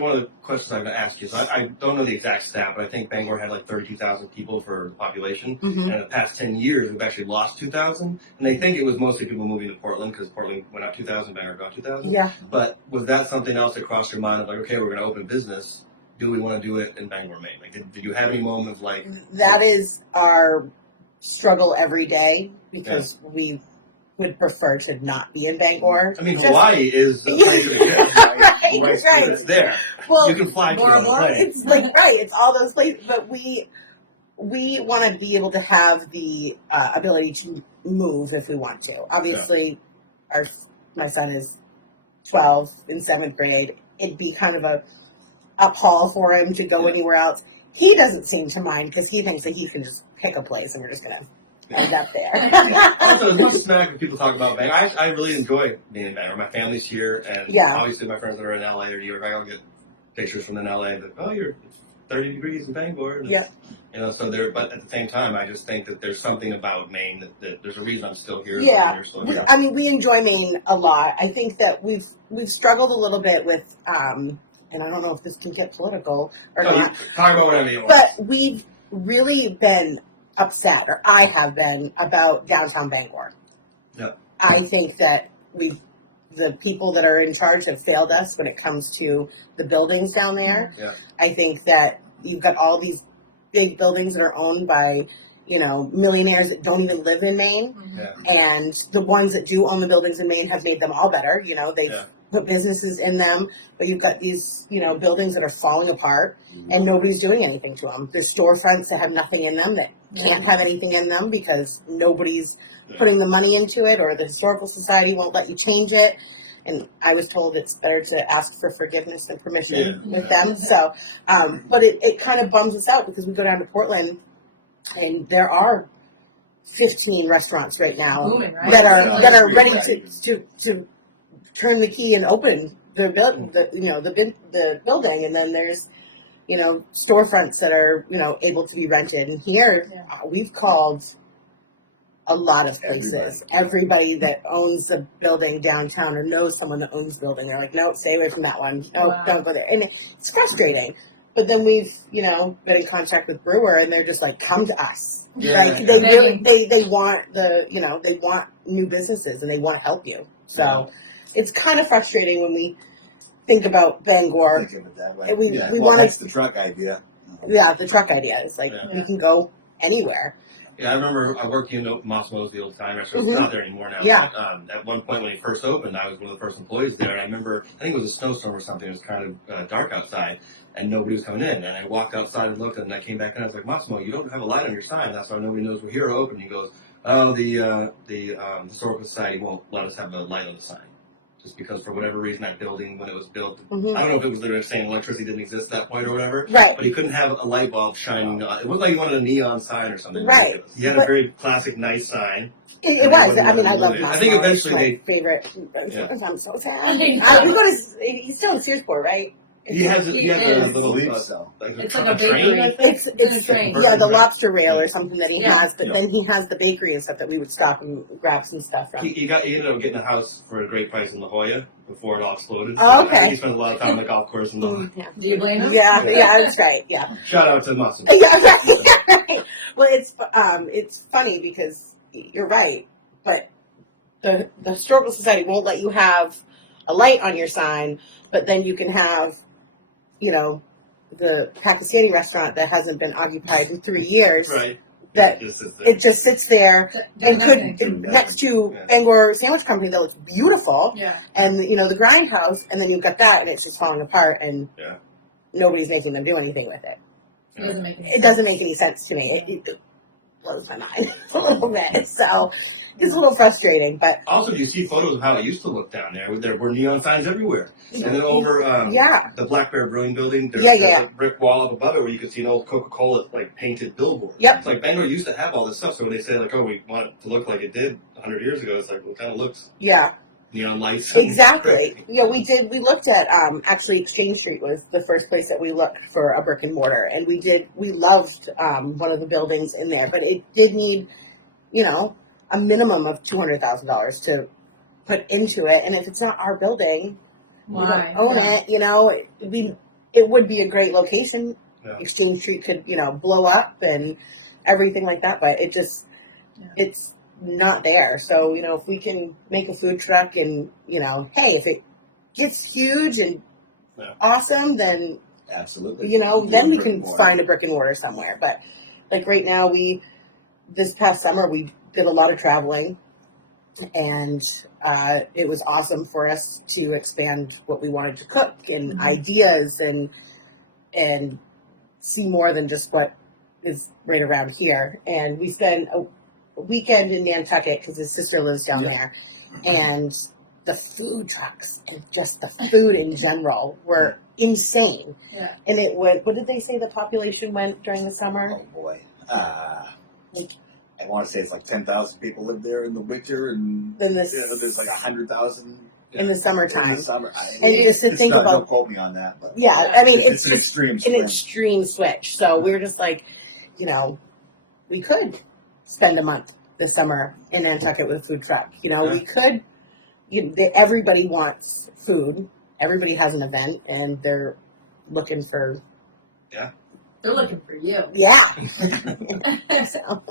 to one of the questions I'm going to ask you. So I don't know the exact stat, but I think Bangor had like 32,000 people for the population. Mm-hmm. And in the past 10 years, we've actually lost 2,000. And they think it was mostly people moving to Portland because Portland went up 2,000, Bangor got 2,000. Yeah. But was that something else that crossed your mind of like, okay, we're going to open business. Do we want to do it in Bangor, Maine? Like, did you have any moment of like... That is our struggle every day because we would prefer to not be in Bangor. I mean, Hawaii is a place that exists. Right. It's there. Well, you can fly to the plane. it's like, right, it's all those places. But we want to be able to have the ability to move if we want to. Obviously, my son is 12 in 7th grade. It'd be kind of a uphaul for him to go anywhere else. He doesn't seem to mind because he thinks that he can just pick a place and we're just going to end up there. Also, as much smack when people talk about Bangor, I really enjoy being in Bangor. My family's here, and obviously my friends that are in LA or New York, I don't get pictures from in LA that, oh, you're 30 degrees in Bangor. And you know, so there, but at the same time, I just think that there's something about Maine that there's a reason I'm still here. Yeah. You're still here. I mean, we enjoy Maine a lot. I think that we've struggled a little bit with, and I don't know if this can get political or not. Talk about whatever you want. But we've really been upset, or I have been, about downtown Bangor. Yeah. I think that the people that are in charge have failed us when it comes to the buildings down there. Yeah. I think that you've got all these big buildings that are owned by, you know, millionaires that don't even live in Maine. Yeah. And the ones that do own the buildings in Maine have made them all better. You know, they've put businesses in them, but you've got these, you know, buildings that are falling apart and nobody's doing anything to them. There's storefronts that have nothing in them that can't have anything in them because nobody's putting the money into it, or the Historical Society won't let you change it. And I was told it's better to ask for forgiveness than permission with them. So, but it kind of bums us out because we go down to Portland and there are 15 restaurants right now that are ready to turn the key and open the building, and then there's, you know, storefronts that are, you know, able to be rented. And here we've called a lot of places. Everybody that owns a building downtown or knows someone that owns a building, they're like, no, stay away from that one. No, don't go there. And it's frustrating. But then we've, you know, been in contact with Brewer, and they're just like, come to us. Like they really, they want they want new businesses and they want to help you. So it's kind of frustrating when we think about Bangor. We want the truck idea. Yeah, the truck idea. It's like we can go anywhere. Yeah, I remember I worked in Massimo's, the old time restaurant. It's not there anymore now. Yeah. But, at one point when he first opened, I was one of the first employees there. And I remember, I think it was a snowstorm or something. It was kind of dark outside, and nobody was coming in. And I walked outside and looked, and I came back in. I was like, Massimo, you don't have a light on your sign. That's why nobody knows we're here open. He goes, oh, the Historical Society won't let us have a light on the sign. Just because, for whatever reason, that building, when it was built, I don't know if it was they were saying electricity didn't exist at that point or whatever, but he couldn't have a light bulb shining. It wasn't like he wanted a neon sign or something. Right. He had a very classic, nice sign. It was. I mean, I love Massimo. I think eventually my favorite. I'm so sad. We go to. He's still in Searsport, right? He has a little it's like a bakery. It's a train. Yeah, the lobster rail or something that he has, but then he has the bakery and stuff that we would stop and grab some stuff from. He ended up getting a house for a great price in La Jolla before it all exploded. Oh, okay. I think he spent a lot of time on the golf course in La Jolla. Do you blame him? Yeah, that's right. Yeah. Shout out to Massimo. Yeah. Well, it's funny because you're right, but the Historical Society won't let you have a light on your sign, but then you can have, you know, the Pakistani restaurant that hasn't been occupied in 3 years. Right. That it just sits there and could next to Bangor Sandwich Company that looks beautiful. Yeah. And you know the Grindhouse, and then you've got that, and it's just falling apart, and nobody's making them do anything with it. It doesn't make any sense to me. It blows my mind a little bit. So it's a little frustrating, but also, do you see photos of how it used to look down there? There were neon signs everywhere, and then over the Black Bear Brewing Building, there's a brick wall up above it where you could see an old Coca-Cola like painted billboard. Yep. It's like Bangor used to have all this stuff, so when they say like, "Oh, we want it to look like it did 100 years ago," it's like, well, it kind of looks neon lights. Exactly. Yeah, we did. We looked at actually Exchange Street was the first place that we looked for a brick and mortar, and we loved one of the buildings in there, but it did need, you know, a minimum of $200,000 to put into it, and if it's not our building, we don't own it. You know, it would be a great location. Yeah. Exchange Street could, blow up and everything like that, but it's not there. So, if we can make a food truck and, hey, if it gets huge and awesome, then, Absolutely. then we can find a brick and mortar somewhere. But like right now, this past summer, we did a lot of traveling, and it was awesome for us to expand what we wanted to cook and ideas and see more than just what is right around here. And we spent a weekend in Nantucket because his sister lives down there, and the food trucks and just the food in general were insane. Yeah. And it would, what did they say the population went during the summer? Oh boy. I want to say it's like 10,000 people live there in the winter, and there's like 100,000 in the summertime. in the summer. And just to think about, don't quote me on that, but I mean, it's an extreme swing. An extreme switch. So we're just like, we could spend a month this summer in Nantucket with a food truck. We could. Everybody wants food. Everybody has an event, and they're looking for. They're looking for you. Yeah. So.